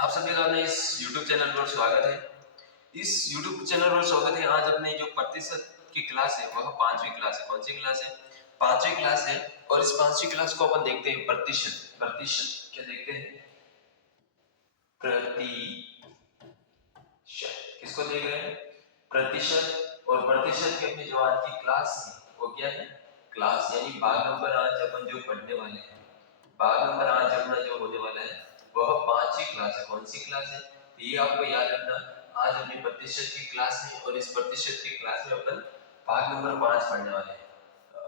आप सभी का अपने इस YouTube चैनल पर स्वागत है। इस YouTube चैनल पर स्वागत है। आज अपने जो प्रतिशत की क्लास है वह पांचवी क्लास है। कौन सी क्लास है? पांचवी क्लास है। और इस पांचवी क्लास को अपन देखते हैं प्रतिशत। प्रतिशत क्या देखते हैं? प्रतिशत। किसको देख रहे हैं? प्रतिशत। और प्रतिशत की अपनी जो आज की क्लास है वो क्या है? क्लास यानी भाग नंबर आज अपन जो पढ़ने वाले हैं, भाग नंबर आज अपना जो होने वाला है वह पांचवी क्लास है। कौन सी क्लास है? तो ये आपको याद रखना। आज अपनी प्रतिशत की क्लास है और इस प्रतिशत की क्लास में अपन भाग नंबर 5 पढ़ने वाले हैं।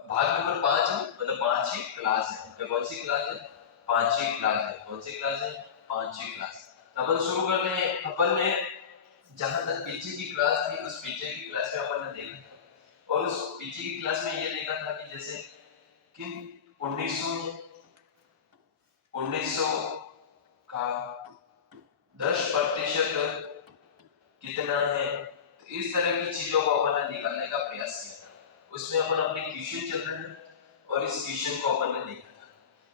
भाग नंबर 5 है मतलब पांचवी क्लास है। तो कौन सी क्लास है? पांचवी क्लास है। कौन सी क्लास है? पांचवी क्लास। अपन शुरू करते हैं। अपन ने जहां तक पीछे की क्लास थी उस पीछे की क्लास में अपन ने देखा और उस पीछे की क्लास में ये देखा था कि जैसे कि 1900 का 10% कितना है, तो इस तरह की चीजों को अपन ने निकालने का प्रयास किया था। उसमें अपन अपने क्वेश्चन चल रहे हैं और इस क्वेश्चन को अपन ने देखा था।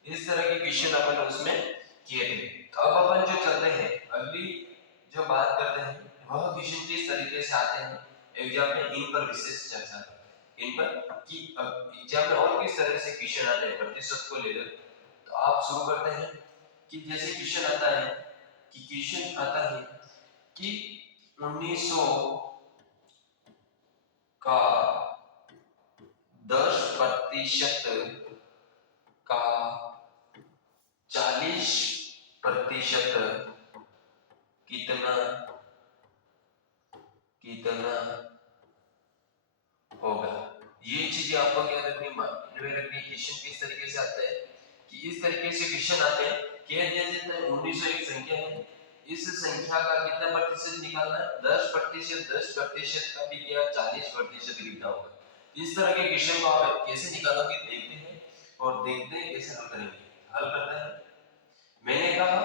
इस तरह के क्वेश्चन अपन उसमें किए थे। तो अब अपन जो चलते हैं अगली जो बात करते हैं वह क्वेश्चन किस तरीके से आते हैं एग्जाम में, इन पर विशेष चर्चा करते हैं। इन पर कि एग्जाम में और किस तरह से क्वेश्चन आते हैं प्रतिशत को लेकर। तो आप शुरू करते हैं कि जैसे क्वेश्चन आता है कि 1900 का 10% का 40% कितना कितना होगा। ये चीजें आपको क्या रखनी, माइंड में रखनी। क्वेश्चन किस तरीके से आता है कि इस तरीके से क्वेश्चन आते हैं। कह दिया जाता है 1900 एक संख्या है, इस संख्या का कितना प्रतिशत निकालना है? 10%। 10% का भी क्या 40% कितना होगा। इस तरह के क्वेश्चन को आप कैसे निकालोगे देखते हैं और देखते हैं कैसे हल करेंगे। हल करते हैं। मैंने कहा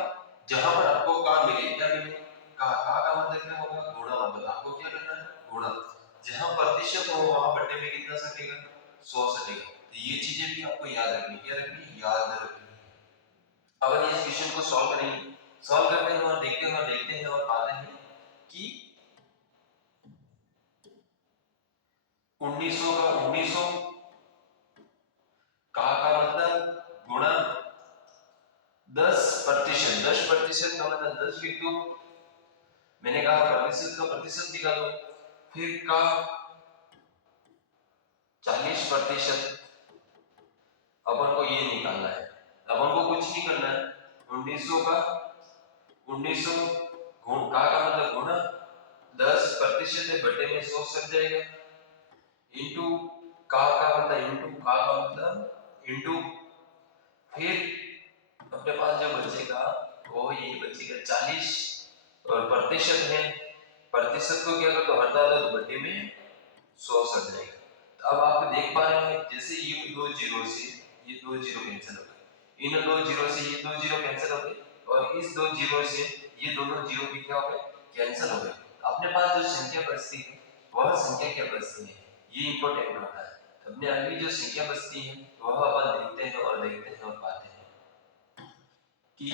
जहां पर आपको का मिले, क्या मिले? का मतलब क्या होगा? गुणा। मतलब आपको क्या करना है? गुणा। जहां प्रतिशत हो वहां बट्टे में कितना सटेगा? 100 सटेगा। तो ये चीजें भी आपको याद रखनी। क्या रखनी? याद रखनी। अब इस क्वेश्चन को सॉल्व करेंगे। सॉल्व करते हैं और देखते हैं और पाते हैं कि 1900 का मतलब गुणा 10%। 10% का मतलब 10 लिख दो। मैंने कहा प्रतिशत का प्रतिशत निकालो। फिर का 40%। अपन को ये निकालना है। अपन को कुछ नहीं करना है। 1900 का 1900 का मतलब गुणा 10% है बटे में 100 सट जाएगा। इंटू का मतलब इंटू फिर अपने पास जो बचेगा वो ये बचेगा 40 और प्रतिशत है। प्रतिशत को क्या कर दो? हटा दो तो बटे में 100 सट जाएगा। तो अब आप देख पा रहे हैं जैसे ये दो जीरो से ये दो जीरो कैंसिल हो गए, इन दो जीरो से ये दो जीरो कैंसिल हो गए और इस दो जीरो से ये दोनों जीरो भी क्या हो गए? कैंसिल हो गए। अपने पास जो संख्या बचती है वह संख्या क्या बचती है, ये इंपॉर्टेंट होता है। तो अपने अगली जो संख्या बचती है वह अपन देखते हैं और पाते हैं कि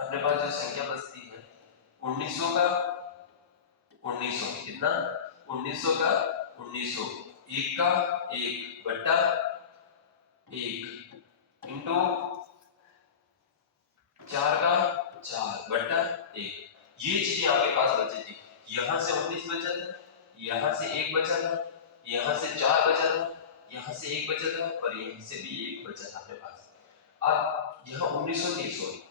अपने पास जो संख्या बचती है 1900 का 1900 कितना? 1900 का 1900 एक का एक बट्टा एक इंटू 4 का 4 बट्टा एक। ये चीजें आपके पास बची थी। यहां से 19 बचा था, यहां से 1 बचा था, यहां से 4 बचा था, यहां से 1 बचा था और यहां से भी 1 बचा था आपके पास। अब यहां 1900 नहीं, सॉरी,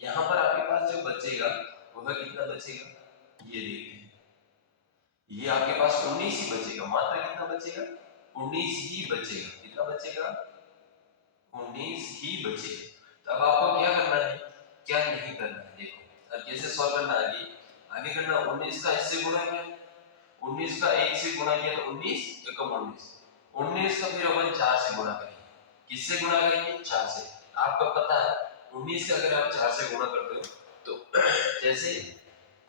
यहां पर आपके पास जो बचेगा वह कितना बचेगा ये देखते हैं। ये आपके पास 19 ही बचेगा। मात्र कितना बचेगा? 19 ही बचेगा। कितना बचेगा? 19 ही बचेगा। तो अब आपको क्या करना है, क्या नहीं करना है, देखो अब कैसे सॉल्व करना है। आगे करना 19 का इससे गुणा किया, 19 का 1 से गुणा किया तो 19 एकम 19। 19 का फिर अपन 4 से गुणा करेंगे। किससे गुणा करेंगे? 4 से। आपको पता है 19 का अगर आप 4 से गुणा करते हो तो जैसे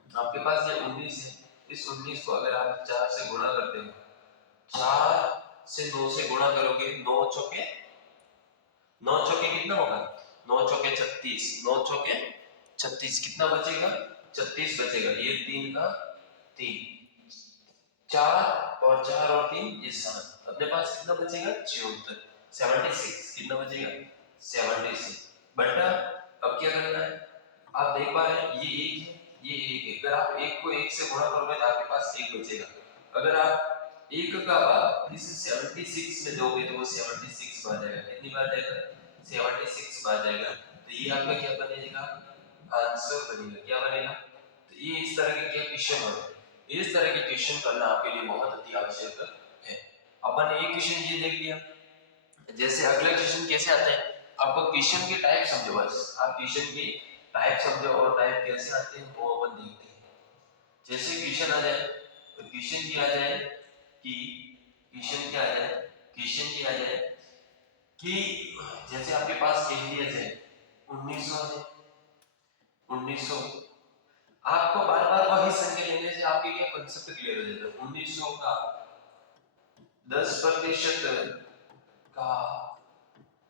आपके पास ये 19 है, इस 19 को अगर आप 4 से गुणा करते हो, 4 से 9 से गुणा करोगे, 9 चौके 9 चौके कितना होगा? 9 चौके 36, 9 चौके 36 कितना बचेगा 36 बचेगा। ये 3 का 3 4 और 4 और 3 ये 7 अपने पास कितना बचेगा 74 76 कितना बचेगा 76 बटा अब क्या करना है आप देख पा रहे हैं ये एक है ये एक है। अगर आप एक को एक से गुणा करोगे तो आपके पास एक बचेगा। अगर आप एक का भाग इस 76 में दोगे तो वो 76 बार जाएगा। कितनी बार जाएगा 76 बार जाएगा। तो ये आपका क्या बनेगा आंसर बनेगा। क्या बनेगा तो ये इस तरह के क्या क्वेश्चन होते हैं। इस तरह के क्वेश्चन करना आपके लिए बहुत अति आवश्यक है। अपन एक क्वेश्चन ये देख लिया। जैसे अगला क्वेश्चन कैसे आता है आपको क्वेश्चन के टाइप समझो। बस आप क्वेश्चन के टाइप समझो और टाइप कैसे आते हैं वो अपन देखते हैं। जैसे क्वेश्चन आ जाए तो क्वेश्चन क्या आ जाए कि क्वेश्चन क्या आ जाए क्वेश्चन क्या आ जाए कि जैसे आपके पास कह दिया जाए 1900 है 1900 आपको बार बार वही संख्या लेने से आपके क्या कांसेप्ट क्लियर हो जाता है। 1900 का 10% का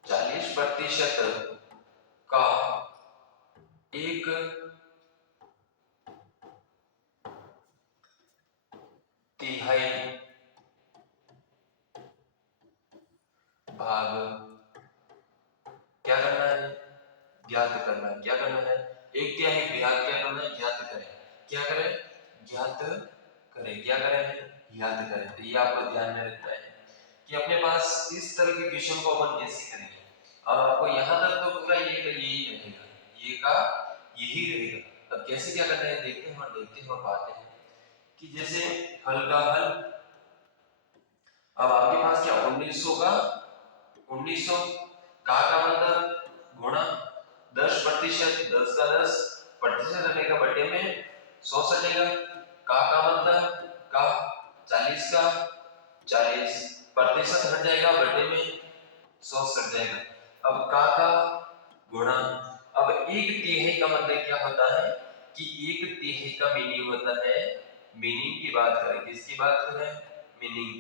40% का एक तिहाई भाग क्या करना है ज्ञात करना है। क्या करना है एक तिहाई भाग क्या करना है ज्ञात करें। क्या करें ज्ञात करें। क्या करें ज्ञात करें। तो ये आपको ध्यान में रखना है कि अपने पास इस तरह के क्वेश्चन को अपन कैसे करेंगे। अब आपको यहाँ तक तो पूरा ये का यही रहेगा ये का यही रहेगा। अब कैसे क्या करना है देखते हैं और पाते हैं कि जैसे हल का हल। अब आपके पास क्या 1900 का 1900 का मतलब गुणा 10% 10 का 10% रहेगा बटे में 100 सटेगा। का मतलब का 40 का 40% हट जाएगा बटे में 100 सट जाएगा। अब का गुणा अब एक तिहाई का मतलब क्या होता है कि एक तिहाई का मीनिंग होता है मीनिंग की बात करें किसकी बात करें मीनिंग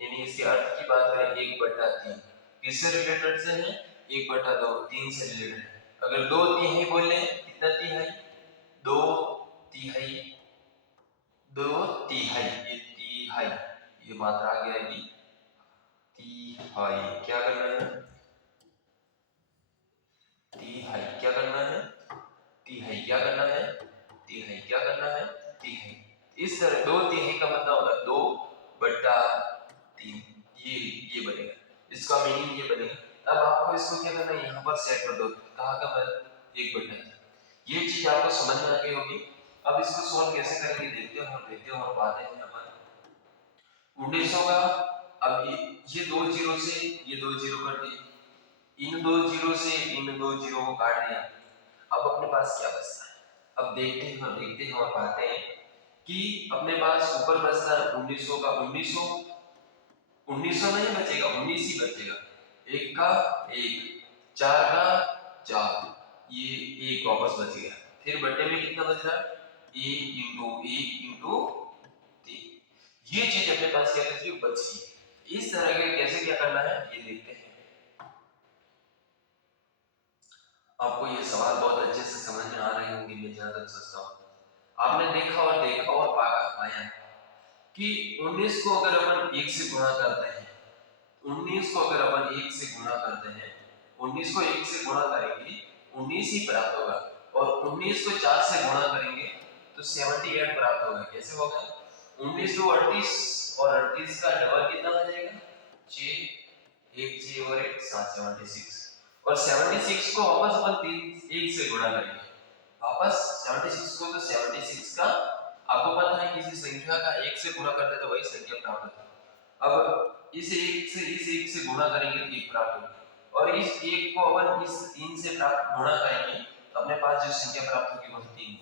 यानी इसके अर्थ की बात करें 1/3 किससे रिलेटेड से है 1/2 3 से रिलेटेड है। अगर 2 तिहाई बोले कितना तिहाई 2 तिहाई 2 तिहाई ये तिहाई ये मात्रा आ गई तिहाई। क्या करना है तिहाई क्या करना है तिहाई क्या करना है तिहाई क्या करना है तिहाई। इस तरह 2 तिहाई का मतलब होगा 2/3 ये बनेगा। इसका मीनिंग ये बनेगा। अब आपको इसको क्या करना है यहाँ पर सेट कर दो कहाँ का मतलब 1/3 ये चीज आपको समझ में आ गई होगी। अब इसको सॉल्व कैसे करेंगे देखते हैं और पाते हैं अपन 1900 का। अब ये 2 जीरो से ये 2 जीरो कर दिए इन 2 जीरो से इन 2 जीरो को काट दिया। अब अपने पास क्या बचता है अब देखते हैं और पाते हैं कि अपने पास ऊपर बचता है 1900 का 1900 नहीं बचेगा 19 ही बचेगा। एक का एक 4 का 4 ये एक वापस बच गया। फिर बटे में कितना बच रहा है 1 इंटू 3 ये चीज अपने पास क्या बची बच गई। इस तरह के कैसे क्या करना है ये देखते हैं। आपको ये सवाल बहुत अच्छे से समझ में आ रहे होंगे मैं जहां तक सोचता हूँ। आपने देखा और पाया कि 19 को अगर अपन 1 से गुणा करते हैं 19 को अगर अपन 1 से गुणा करते हैं 19 को 1 से गुणा करेंगे 19 ही प्राप्त होगा और 19 को 4 से गुणा करेंगे तो 78 प्राप्त होगा। कैसे होगा 19 तो 38 और 38 का डबल कितना हो जाएगा 6 एक 6 और 1 7 76 और 76 को वापस अपन 3 1 से गुणा करेंगे वापस 76 को तो 76 का आपको पता है किसी संख्या का 1 से गुणा करते तो वही संख्या प्राप्त होती है। अब इस 1 से गुणा करेंगे तो 1 प्राप्त होगी और इस 1 को अपन इस 3 से प्राप्त गुणा करेंगे तो अपने पास जो संख्या प्राप्त होगी वह 3।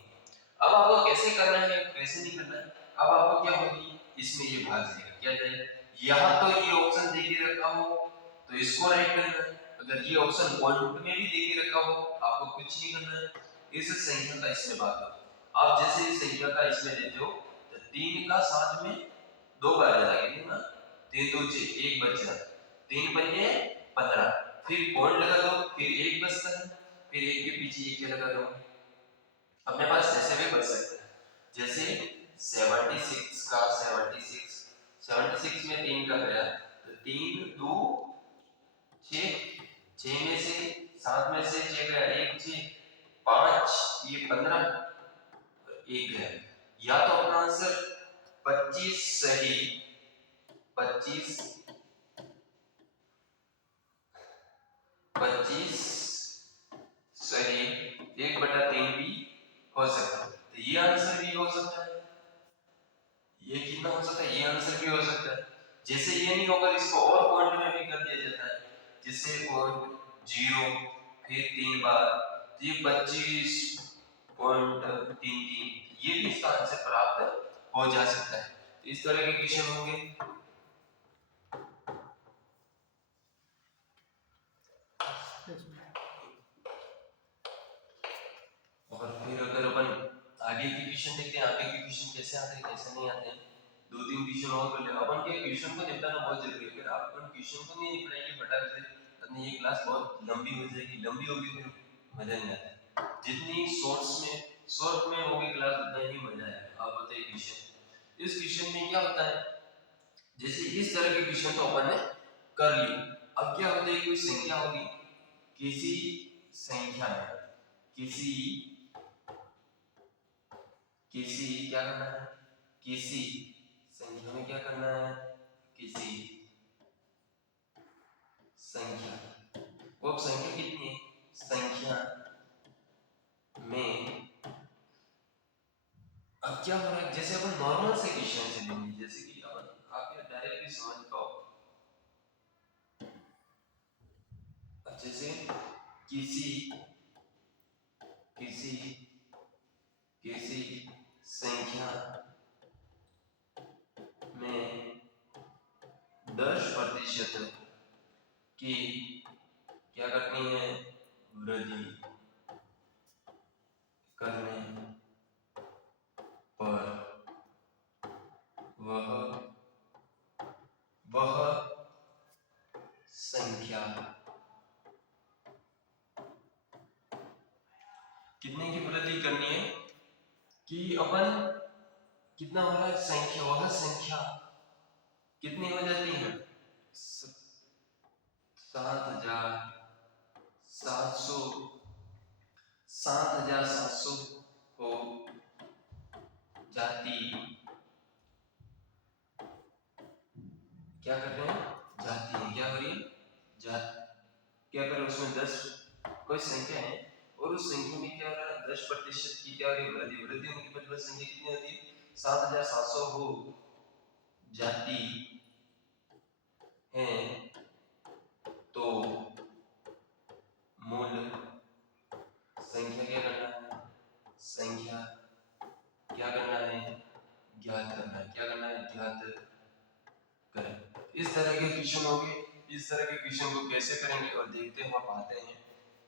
अब आपको कैसे करना है कैसे नहीं करना है। अब आपको क्या होगी इसमें ये भाग जाएगा क्या जाएगा यहाँ तो ये ऑप्शन दे के रखा हो तो इसको राइट करना है। अगर ये ऑप्शन पॉइंट में भी दे के रखा हो आपको कुछ नहीं करना है। इस संख्या का इसमें भाग दो। आप जैसे इस संख्या का इसमें देते हो तो 3 का साथ में 2 बार जाएगा ना 3 2 6 1 बच जाता 3 बचे 15 फिर पॉइंट लगा दो फिर 1 बचता है फिर 1 के पीछे 1 लगा दो अपने पास ऐसे भी बच सकता है, जैसे 76 का 76 में 3 का गया तो 3 2 6, 6 में से 7 में से 6 गया 1 6 5 ये 15 1 गया। या तो अपना आंसर 25 सही 25 सही 1/3 भी हो सकता है। तो ये आंसर भी हो सकता है, ये कितना हो सकता है, ये आंसर भी हो सकता है। जैसे ये नहीं होगा इसको और पॉइंट में भी कर दिया जाता है, जैसे पॉइंट 0 फिर 3 बार तो ये 25.33 ये भी इसका आंसर प्राप्त हो जा सकता है। तो इस तरह के क्वेश्चन होंगे। और फिर अगर अपन आगे की क्वेश्चन देखते हैं, आगे के क्वेश्चन कैसे आते हैं कैसे नहीं आते हैं, 2-3 क्वेश्चन और कर ले। अपन के क्वेश्चन को निपटाना बहुत जरूरी है। अगर आप अपन क्वेश्चन को नहीं निपटाएंगे फटाक से अपनी ये क्लास बहुत लंबी हो जाएगी, लंबी होगी फिर मजा नहीं आता। जितनी शॉर्ट में होगी क्लास उतना ही मजा आएगा। आप बताइए क्वेश्चन, इस क्वेश्चन में क्या होता है, जैसे इस तरह के क्वेश्चन तो अपन ने कर ली। अब क्या होता है, कोई संख्या होगी, किसी संख्या में किसी क्या करना है, किसी संख्या में क्या करना है, किसी संख्या, वो संख्या कितनी है, संख्या में अब क्या हो रहा है, जैसे अपन नॉर्मल से क्वेश्चन से लेंगे, जैसे कि अपन आप ये डायरेक्टली समझ पाओ। अब जैसे किसी संख्या में 10% की क्या करनी है, वृद्धि करने पर वह संख्या कितने की वृद्धि करनी है, कि अपन कितना हो रहा है संख्या, वह संख्या कितनी हो जाती है, 7,700 हो जाती, क्या कर रहे हैं, जाती है, क्या हो रही है, क्या कर रहे हैं उसमें 10 कोई संख्या है और उस संख्या में क्या हो रहा है 10% की क्या हो रही है, वृद्धि होने के बाद वह संख्या कितनी होती है, 7,700 हो जाती है, तो मूल संख्या क्या करना है, संख्या क्या करना है, ज्ञात करना है, क्या करना है, ज्ञात करें। इस तरह के क्वेश्चन होंगे। इस तरह के क्वेश्चन को कैसे करेंगे और देखते हैं और पाते हैं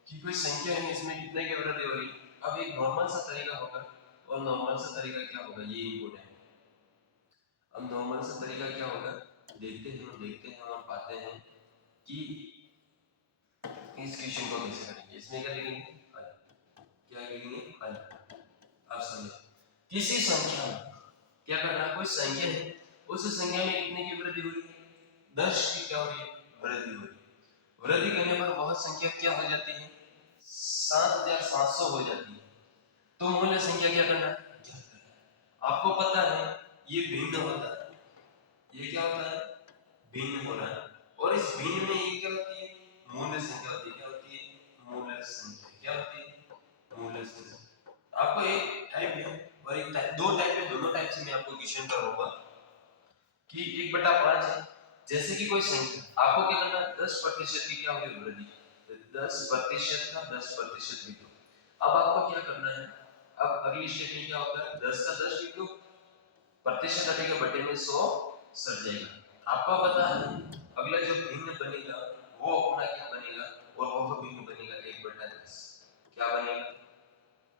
कि कोई संख्या है इसमें कितने की वृद्धि हो रही। अब एक नॉर्मल सा तरीका होगा, और नॉर्मल सा तरीका क्या होगा, ये इंपॉर्टेंट है। अब नॉर्मल सा तरीका क्या होगा, देखते हैं और पाते हैं कि इस क्वेश्चन को कैसे करेंगे। इसमें क्या लिखेंगे, क्या लिखेंगे, आप समझे, किसी संख्या में क्या करना, कोई संख्या है उस संख्या में कितने की वृद्धि हो रही है, 10 की क्या हो रही है, वृद्धि हो रही है। वृद्धि करने पर वह संख्या क्या हो जाती है, 7,700 हो जाती है, तो मूल्य संख्या क्या करना है, ज्ञात करना है। आपको पता है ये भिन्न होता है, ये क्या होता है, भिन्न हो रहा है, और इस भिन्न में ये क्या होती है, मूल्य संख्या होती है, क्या होती है, मूल्य संख्या, क्या होती है, मूल्य संख्या। आपको एक टाइप है और एक टाइप, दो टाइप है, दोनों टाइप से मैं आपको क्वेश्चन करूंगा कि 1/5 है, जैसे कि कोई संख्या आपको क्या करना है, 10% की क्या होगी वृद्धि, 10% का 10% लिख दो। अब आपको क्या करना है, अब अगली स्टेप में क्या होता है, 10 का 10 लिख दो, प्रतिशत हटेगा बटे में 100 सट जाएगा। आपको पता है अगला जो भिन्न बनेगा वो अपना क्या बनेगा, और वो भिन्न बनेगा 1/10, क्या बनेगा,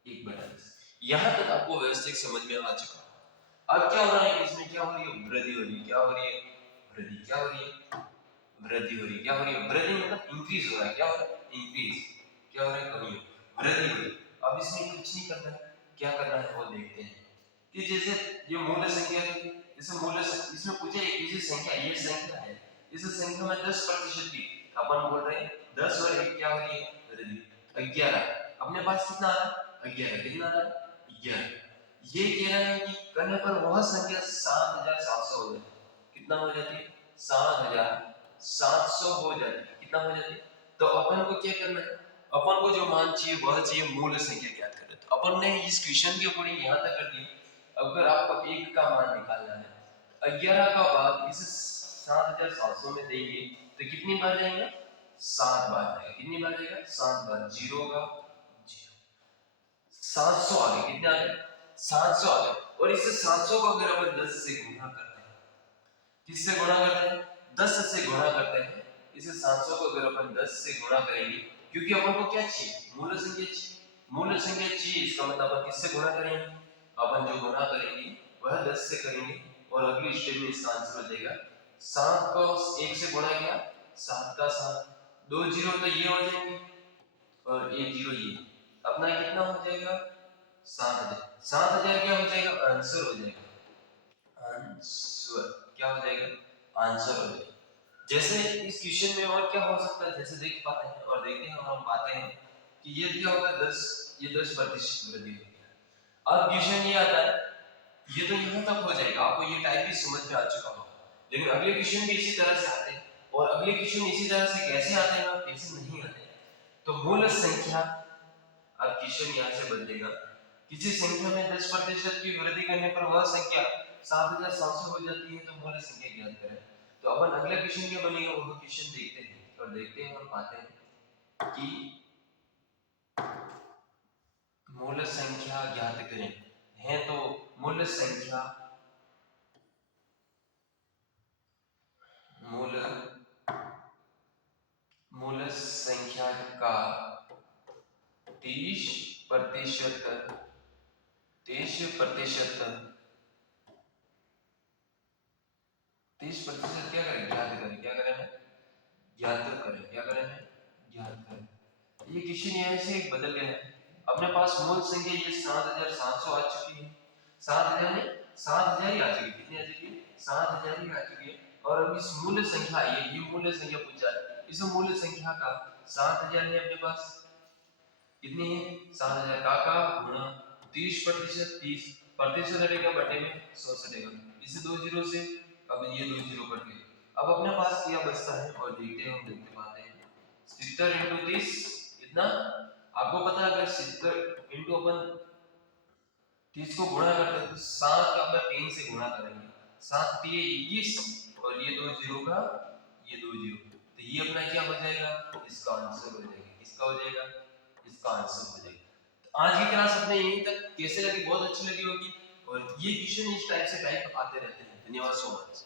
1/10। यहां तक आपको व्यवस्थित समझ में आ चुका। अब क्या हो रहा है, इसमें क्या हो रही है, वृद्धि हो रही है, क्या हो रही है, वृद्धि, क्या हो रही है, वृद्धि हो रही है, क्या हो रही है, वृद्धि मतलब इंक्रीज हो रहा है, क्या हो रहा है, इंक्रीज, क्या हो रहा है, कमी हो, वृद्धि हो रही है। अब इसमें कुछ नहीं करना है, क्या करना है वो देखते हैं कि जैसे ये मूल संख्या की इसमें पूछे एक संख्या, ये संख्या है, इस संख्या में 10% की अपन बोल रहे हैं 10 और 1 क्या हो रही है 11। अपने पास कितना आ रहा है 11, कितना आ रहा है 11। ये कह रहा है कि करने पर वह संख्या 7700 हो जाती है। कितना हो जाती है 7700 हो जाती है। कितना हो जाती है? तो अपन को क्या करना है, अपन को जो मान चाहिए वह चाहिए मूल संख्या ज्ञात करना है। तो अपन ने इस क्वेश्चन के अकॉर्डिंग यहाँ तक कर दिया। अगर आपको 1 का मान निकालना है 11 का भाग इस 7700 में देंगे तो कितनी बार जाएगा 7 बार जाएगा। कितनी बार जाएगा 7 बार। 0 का 700 आ गए। कितने आ गए 700 आ गए। और इस 700 को अगर अपन 10 से गुणा करते हैं, किससे गुणा करते हैं 10 से गुणा करते हैं। इस 700 को अगर अपन 10 से गुणा करेंगे, क्योंकि अपन को क्या चाहिए मूल संख्या चाहिए, मूल संख्या चाहिए, इसका मतलब अपन किससे गुणा करेंगे, अपन जो गुणा करेंगे वह 10 से करेंगे और अगली स्टेप में इसका आंसर हो जाएगा 7 को 1 से गुणा किया 7 का 7, 2 जीरो तो ये हो जाएंगे और 1 जीरो ये, अपना कितना हो जाएगा 7000। 7000 क्या हो जाएगा आंसर हो जाएगा। आंसर क्या हो जाएगा आंसर हो जाएगा। जैसे इस क्वेश्चन में और क्या हो सकता है, जैसे देख पाते हैं और देखते हैं हम पाते हैं कि ये क्या होगा 10, ये 10% वृद्धि होगी। अब क्वेश्चन ये आता है, ये तो यहाँ तक हो जाएगा, आपको ये टाइप भी समझ में आ चुका होगा। लेकिन अगले क्वेश्चन भी इसी तरह से आते हैं और अगले क्वेश्चन इसी तरह से कैसे आते हैं और कैसे नहीं आते हैं। तो मूल संख्या, अब क्वेश्चन यहाँ से बदलेगा, किसी संख्या में 10% की वृद्धि करने पर वह संख्या 7700 हो जाती है, तो मूल संख्या ज्ञात करें। तो अपन अगला क्वेश्चन क्या बनेगा वो क्वेश्चन देखते हैं और देखते हैं और पाते हैं कि मूल संख्या ज्ञात करें है। तो मूल संख्या मूल संख्या का 30% क्या करें ज्ञात करें, क्या करें ज्ञात करें, क्या करें ज्ञात करें। ये क्वेश्चन यहाँ से बदल गया है। अपने पास मूल संख्या ये 7700 आ चुकी है, 7000 ने 7000 ही आ चुकी है। कितनी आ चुकी है 7000 ही आ चुकी है। और अब इस मूल संख्या ये मूल संख्या पूछा है, इस मूल संख्या का 7000 है अपने पास, कितनी है 7000 का गुणा 30%, 30% हटेगा बटे में 100 हटेगा, इसे 2 जीरो से अब ये 2 जीरो कट गए। अब अपने पास क्या बचता है और देखते हैं, हम देखते पाते हैं 70 into 30 कितना, आपको पता है अगर 70 into अपन 30 को गुणा करते हैं तो 7 का अगर 3 से गुणा करेंगे 7 3 21 और ये 2 जीरो का ये 2 जीरो, तो ये अपना क्या हो जाएगा इसका आंसर हो जाएगा। किसका हो जाएगा इसका आंसर हो जाएगा। तो आज की क्लास अपने यहीं तक कैसे लगी, बहुत अच्छी लगी होगी और ये क्वेश्चन इस टाइप से टाइप आते रहते हैं। धन्यवाद सो मच।